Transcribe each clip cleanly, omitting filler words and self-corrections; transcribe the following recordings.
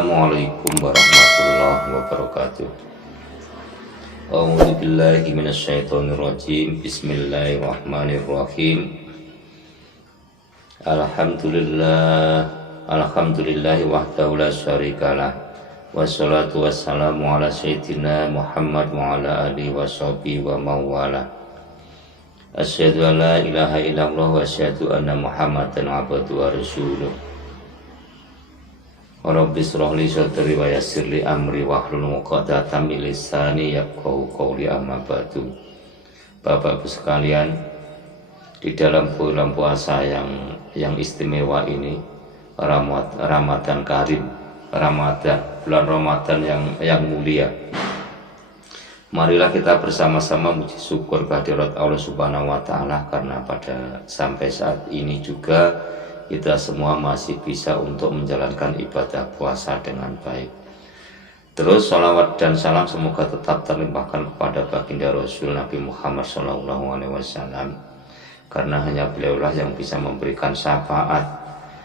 Assalamualaikum warahmatullahi wabarakatuh. A'udzu billahi minasyaitonir rajim. Bismillahirrahmanirrahim. Alhamdulillahi wahdahu la syarikalah. Wassalatu wassalamu ala sayyidina Muhammad wa ala alihi washabihi wa mawala. Asyhadu an la ilaha illallah wa asyhadu anna Muhammadan abduhu wa rasuluh. Rabbi shrah li sadri wa yassir li amri wahlul 'uqdatam min lisani yafqahu qawli, amma ba'du. Bapak Ibu sekalian, di dalam bulan puasa yang istimewa ini, Ramadan Karim, bulan Ramadan yang mulia, marilah kita bersama-sama muji syukur kehadirat Allah Subhanahu wa Ta'ala, karena pada sampai saat ini juga kita semua masih bisa untuk menjalankan ibadah puasa dengan baik. Terus salawat dan salam semoga tetap terlimpahkan kepada baginda Rasul Nabi Muhammad SAW, karena hanya beliaulah yang bisa memberikan syafaat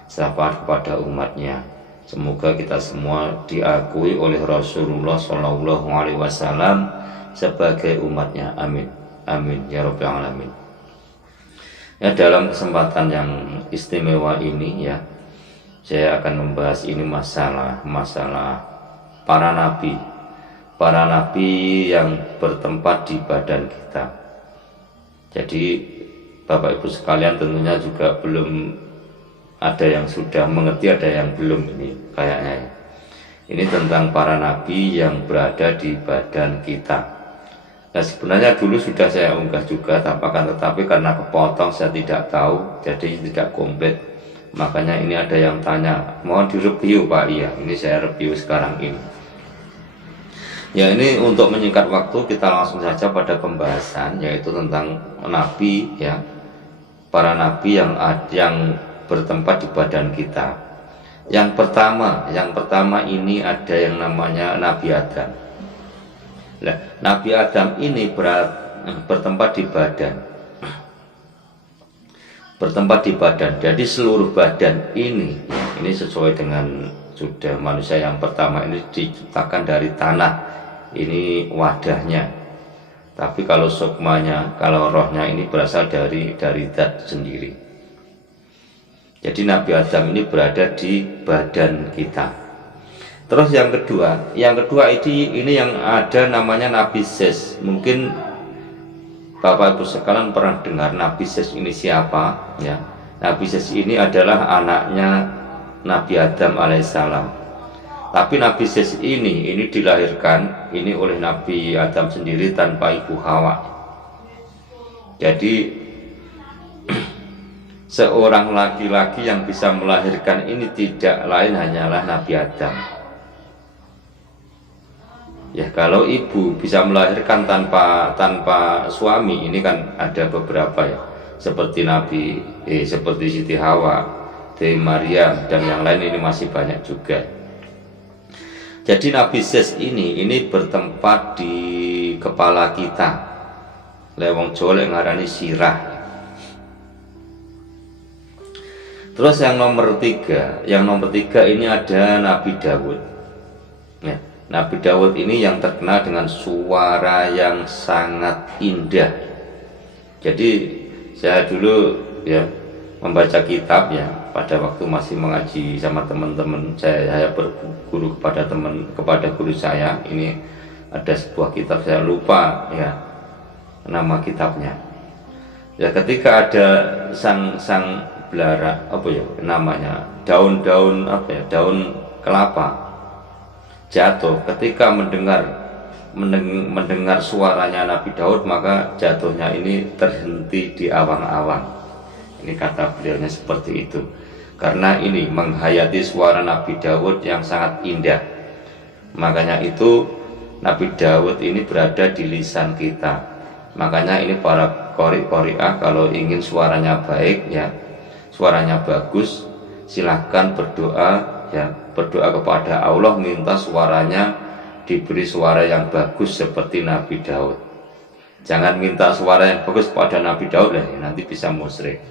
kepada umatnya. Semoga kita semua diakui oleh Rasulullah SAW sebagai umatnya. Amin, amin ya rabbal alamin. Ya, dalam kesempatan yang istimewa ini ya, saya akan membahas ini masalah para nabi yang bertempat di badan kita. Jadi Bapak Ibu sekalian tentunya juga belum ada yang sudah mengerti, ada yang belum ini kayaknya ya. Ini tentang para nabi yang berada di badan kita. Nah, sebenarnya dulu sudah saya unggah juga, tetapi karena kepotong saya tidak tahu, jadi tidak komplit. Makanya ini ada yang tanya, mohon direview Pak. Iya, ini saya review sekarang ini. Ya, ini untuk menyingkat waktu, kita langsung saja pada pembahasan, yaitu tentang nabi ya, para nabi yang bertempat di badan kita. Yang pertama ini ada yang namanya Nabi Adam. Nah, Nabi Adam ini bertempat di badan. Jadi seluruh badan ini sesuai dengan sudah manusia yang pertama ini diciptakan dari tanah. Ini wadahnya. Tapi kalau sukmanya, kalau rohnya ini berasal dari zat sendiri. Jadi Nabi Adam ini berada di badan kita. Terus yang kedua ini yang ada namanya Nabi Ses. Mungkin Bapak Ibu sekalian pernah dengar Nabi Ses ini siapa ya. Nabi Ses ini adalah anaknya Nabi Adam alaihissalam. Tapi Nabi Ses ini dilahirkan oleh Nabi Adam sendiri tanpa ibu Hawa. Jadi seorang laki-laki yang bisa melahirkan ini tidak lain hanyalah Nabi Adam. Ya, kalau ibu bisa melahirkan tanpa suami, ini kan ada beberapa ya, seperti seperti Siti Hawa, Dewi Maryam, dan yang lain ini masih banyak juga. Jadi Nabi Ses ini bertempat di kepala kita. Lewong Jawa ngarani sirah. Terus yang nomor tiga ini ada Nabi Dawud. Ya. Nabi Dawud ini yang terkenal dengan suara yang sangat indah. Jadi saya dulu ya membaca kitab ya, pada waktu masih mengaji sama teman-teman saya berguru kepada guru saya. Ini ada sebuah kitab, saya lupa ya nama kitabnya. Ya, ketika ada sang belara namanya daun kelapa jatuh, ketika mendengar suaranya Nabi Daud, maka jatuhnya ini terhenti di awang-awang. Ini kata beliaunya seperti itu, karena ini menghayati suara Nabi Daud yang sangat indah. Makanya itu Nabi Daud ini berada di lisan kita. Makanya ini para qori-qori'ah kalau ingin suaranya baik ya, suaranya bagus, silahkan berdoa kepada Allah, minta suaranya diberi suara yang bagus seperti Nabi Daud. Jangan minta suara yang bagus pada Nabi Daud nanti bisa musyrik.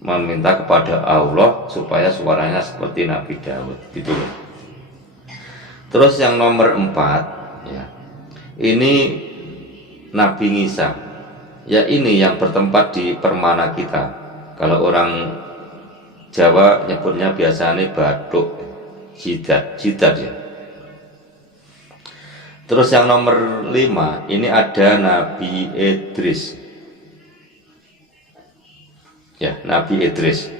Meminta kepada Allah supaya suaranya seperti Nabi Daud gitu loh. Terus yang nomor 4 ya, ini Nabi Isa. Ya, ini yang bertempat di permana kita. Kalau orang Jawa nyebutnya biasanya batuk, jidat ya. Terus yang nomor 5 ini ada Nabi Idris. Ya, Nabi Idris.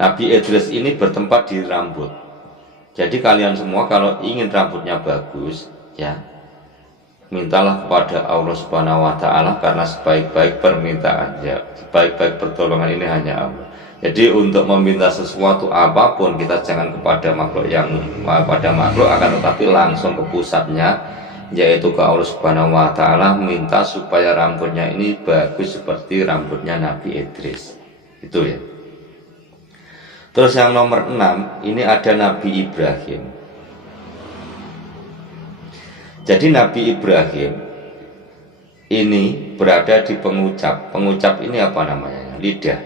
Nabi Idris ini bertempat di rambut. Jadi kalian semua kalau ingin rambutnya bagus, ya, mintalah kepada Allah Subhanahu wa taala, karena sebaik-baik permintaan, ya, sebaik-baik pertolongan ini hanya Allah. Jadi untuk meminta sesuatu apapun, kita jangan kepada makhluk akan tetapi langsung ke pusatnya, yaitu ke Allah Subhanahu wa taala, minta supaya rambutnya ini bagus seperti rambutnya Nabi Idris. Itu ya. Terus yang nomor 6 ini ada Nabi Ibrahim. Jadi Nabi Ibrahim ini berada di pengucap. Pengucap ini apa namanya? Lidah.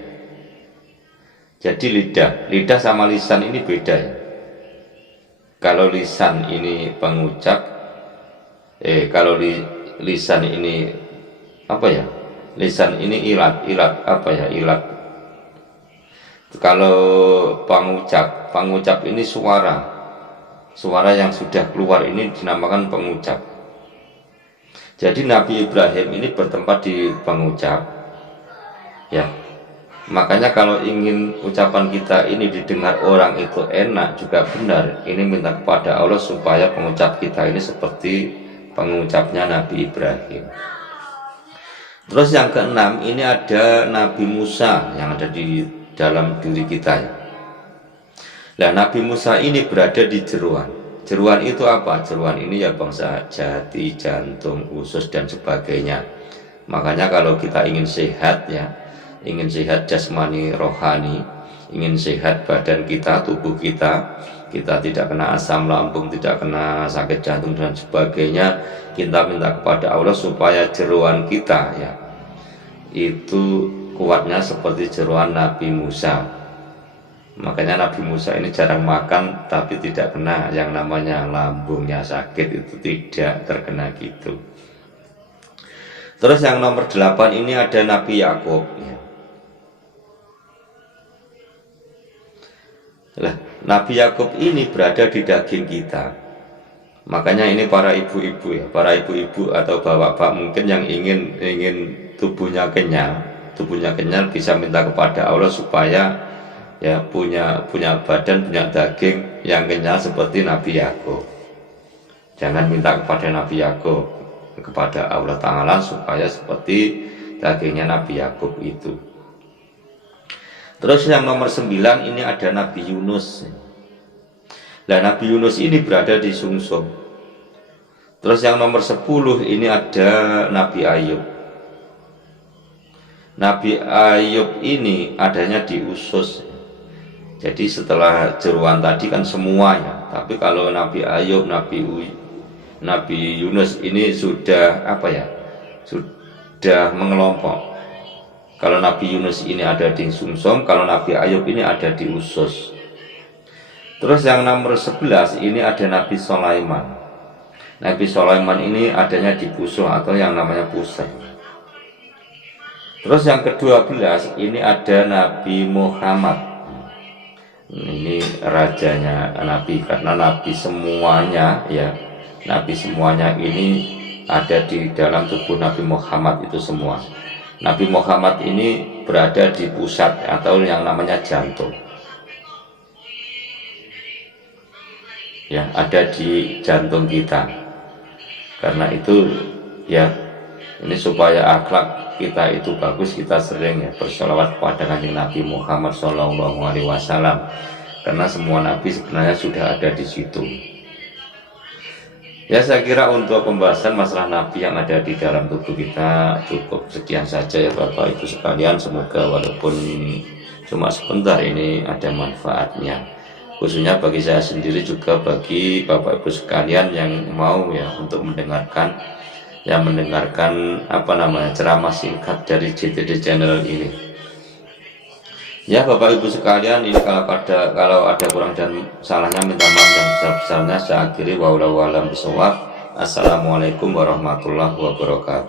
Jadi lidah sama lisan ini beda ya. Kalau lisan ini pengucap, kalau lisan ini apa ya? Lisan ini ilat apa ya? Ilat. Kalau pengucap ini suara yang sudah keluar ini dinamakan pengucap. Jadi Nabi Ibrahim ini bertempat di pengucap, ya. Makanya kalau ingin ucapan kita ini didengar orang itu enak juga benar, ini minta kepada Allah supaya pengucap kita ini seperti pengucapnya Nabi Ibrahim. Terus yang keenam ini ada Nabi Musa yang ada di dalam diri kita ya. Nah, Nabi Musa ini berada di jeruan. Jeruan itu apa? Jeruan ini ya bangsa jati, jantung, usus dan sebagainya. Makanya kalau kita ingin sehat ya, ingin sehat jasmani rohani, ingin sehat badan kita, tubuh kita tidak kena asam lambung, tidak kena sakit jantung dan sebagainya, kita minta kepada Allah supaya jeruan kita ya itu kuatnya seperti jeruan Nabi Musa. Makanya Nabi Musa ini jarang makan tapi tidak kena yang namanya lambungnya sakit, itu tidak terkena gitu. Terus yang nomor 8 ini ada Nabi Yakub ya. Lah, Nabi Yakub ini berada di daging kita. Makanya ini para ibu-ibu ya, para ibu-ibu atau bapak-bapak mungkin yang ingin tubuhnya kenyal bisa minta kepada Allah supaya ya punya badan, punya daging yang kenyal seperti Nabi Yakub. Jangan minta kepada Nabi Yakub, kepada Allah Ta'ala supaya seperti dagingnya Nabi Yakub itu. Terus yang nomor 9 ini ada Nabi Yunus. Nah, Nabi Yunus ini berada di sumsum. Terus yang nomor 10 ini ada Nabi Ayub. Nabi Ayub ini adanya di usus. Jadi setelah jeruan tadi kan semuanya, tapi kalau Nabi Ayub, Nabi Yunus ini sudah apa ya? Sudah mengelompok. Kalau Nabi Yunus ini ada di sumsum, kalau Nabi Ayub ini ada di usus. Terus yang nomor 11 ini ada Nabi Sulaiman. Nabi Sulaiman ini adanya di pusuh atau yang namanya pusat. Terus yang ke-12 ini ada Nabi Muhammad. Ini rajanya Nabi, karena Nabi semuanya ya, Nabi semuanya ini ada di dalam tubuh Nabi Muhammad itu semua. Nabi Muhammad ini berada di pusat atau yang namanya jantung. Ya, ada di jantung kita. Karena itu ya, ini supaya akhlak kita itu bagus, kita sering ya bersolawat kepada Kanjeng Nabi Muhammad SAW, karena semua Nabi sebenarnya sudah ada di situ. Ya, saya kira untuk pembahasan masalah Nabi yang ada di dalam tubuh kita cukup sekian saja ya Bapak Ibu sekalian. Semoga walaupun cuma sebentar ini ada manfaatnya, khususnya bagi saya sendiri, juga bagi Bapak Ibu sekalian yang mau ya untuk mendengarkan ceramah singkat dari JTD Channel ini. Ya Bapak Ibu sekalian, ini kalau ada kurang dan salahnya minta maaf yang besar-besarnya. Saya akhiri, wallahu a'lam bishawab. Assalamualaikum warahmatullahi wabarakatuh.